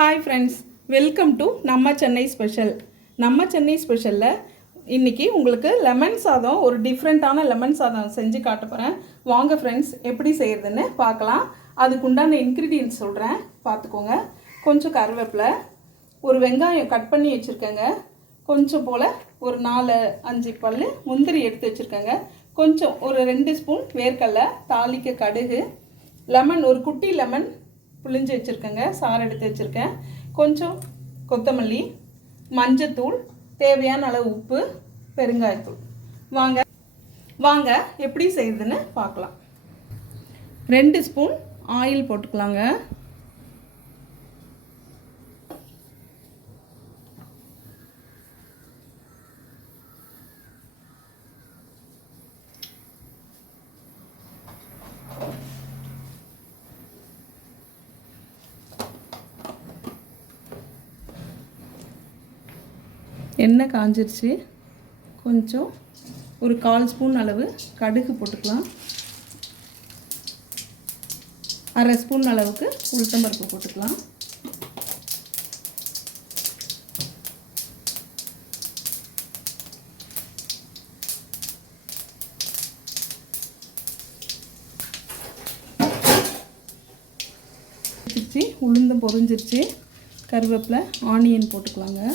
Hi friends, welcome to நம்ம Chennai special. நம்ம சென்னை ஸ்பெஷலில் இன்றைக்கி உங்களுக்கு லெமன் சாதம், ஒரு டிஃப்ரெண்ட்டான லெமன் சாதம் செஞ்சு காட்ட போகிறேன். வாங்க ஃப்ரெண்ட்ஸ், எப்படி செய்கிறதுன்னு பார்க்கலாம். அதுக்குண்டான இன்க்ரீடியன்ட்ஸ் சொல்கிறேன், பார்த்துக்கோங்க. கொஞ்சம் கருவேப்பிலை, ஒரு வெங்காயம் கட் பண்ணி வச்சுருக்கேங்க, கொஞ்சம் போல் ஒரு 4-5 பல் முந்திரி எடுத்து வச்சுருக்கேங்க, கொஞ்சம் ஒரு 2 ஸ்பூன் வேர்க்கடலை, தாளிக்க கடுகு, லெமன், ஒரு குட்டி லெமன் புளிஞ்சு வச்சுருக்கேங்க, சாறு எடுத்து வச்சுருக்கேன், கொஞ்சம் கொத்தமல்லி, மஞ்சத்தூள், தேவையான அளவு உப்பு, பெருங்காயத்தூள். வாங்க எப்படி செய்யுதுன்னு பார்க்கலாம். 2 ஸ்பூன் ஆயில் போட்டுக்கலாங்க. எண்ணெய் காஞ்சிருச்சு. கொஞ்சம் ஒரு 1/4 ஸ்பூன் அளவு கடுகு போட்டுக்கலாம். 1/2 ஸ்பூன் அளவுக்கு உளுத்தம்பருப்பு போட்டுக்கலாம். உளுந்தம் பொரிஞ்சிருச்சு. கருவேப்பிலை, ஆனியன் போட்டுக்கலாங்க.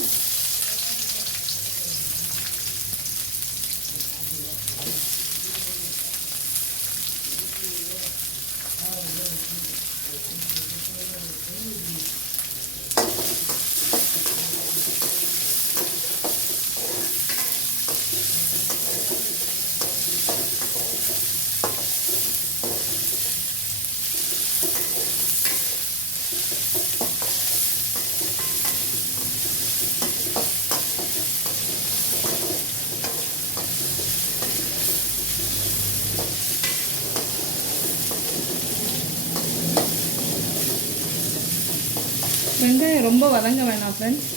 வெங்காயம் ரொம்ப வதங்க வேணாம் ஃப்ரெண்ட்ஸ்,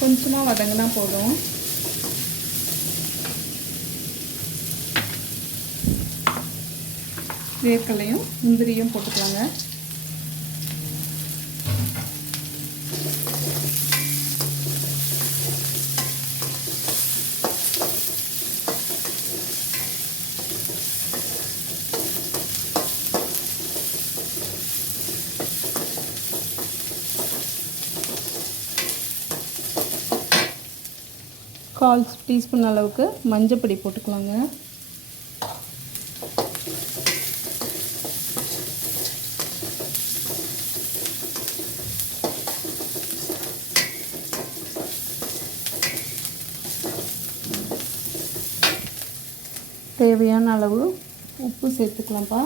கொஞ்சமாக வதங்கினா போதும். வேர்க்கடலையும் முந்திரியும் போட்டுக்கலாங்க. கால் டீஸ்பூன் அளவுக்கு மஞ்சப்பொடி போட்டுக்கலாங்க. தேவையான அளவு உப்பு சேர்த்துக்கலாம்ப்பா.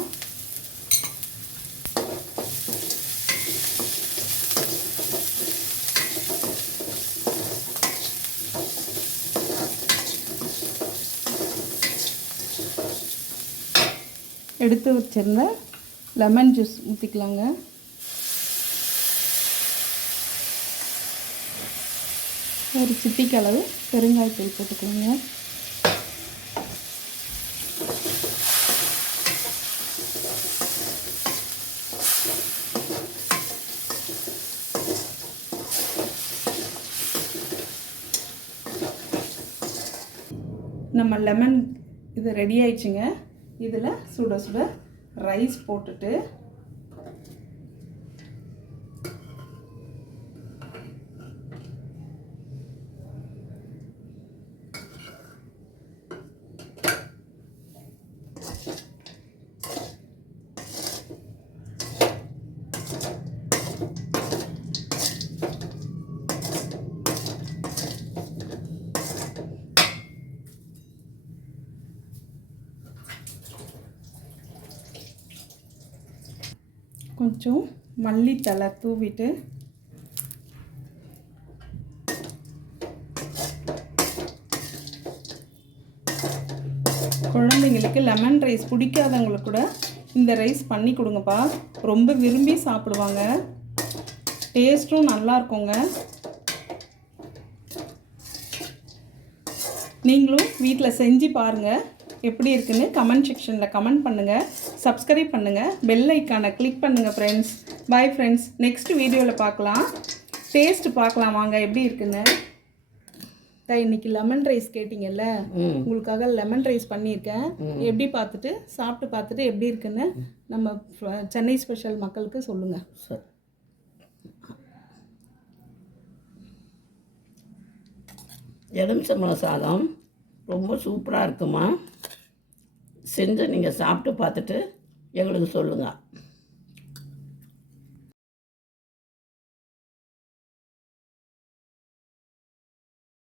எடுத்து வச்சிருந்த லெமன் ஜூஸ் ஊற்றிக்கலாங்க. ஒரு சிட்டிக்கு அளவு பெருங்காயத்தூள் போட்டுக்கலாங்க. நம்ம லெமன் இது ரெடி ஆயிடுச்சுங்க. இதில் சுட சுட ரைஸ் போட்டுட்டு கொஞ்சம் மல்லித்தழை தூவிட்டு குழந்தைங்களுக்கு லெமன் ரைஸ் பிடிக்காதவங்களுக்கு கூட இந்த ரைஸ் பண்ணி கொடுங்கப்பா, ரொம்ப விரும்பி சாப்பிடுவாங்க. டேஸ்ட்டும் நல்லா இருக்குங்க. நீங்களும் வீட்டில் செஞ்சு பாருங்கள், எப்படி இருக்குன்னு கமெண்ட் செக்ஷனில் கமெண்ட் பண்ணுங்கள், சப்ஸ்கிரைப் பண்ணுங்கள், பெல் ஐக்கானை கிளிக் பண்ணுங்கள் ஃப்ரெண்ட்ஸ். பாய் ஃப்ரெண்ட்ஸ், நெக்ஸ்ட் வீடியோவில் பார்க்கலாம். டேஸ்ட் பார்க்கலாம் வாங்க எப்படி இருக்குன்னு. இன்னைக்கு லெமன் ரைஸ் கேட்டிங்கல்ல, உங்களுக்காக லெமன் ரைஸ் பண்ணியிருக்கேன். எப்படி பார்த்துட்டு சாப்பிட்டு பார்த்துட்டு எப்படி இருக்குன்னு நம்ம சென்னை ஸ்பெஷல் மக்களுக்கு சொல்லுங்கள். சரி. எலுமிச்சம்பழம் சாதம் ரொம்ப சூப்பராக இருக்குமா. செஞ்சு நீங்கள் சாப்பிட்டு பார்த்துட்டு எங்களுக்கு சொல்லுங்கள்.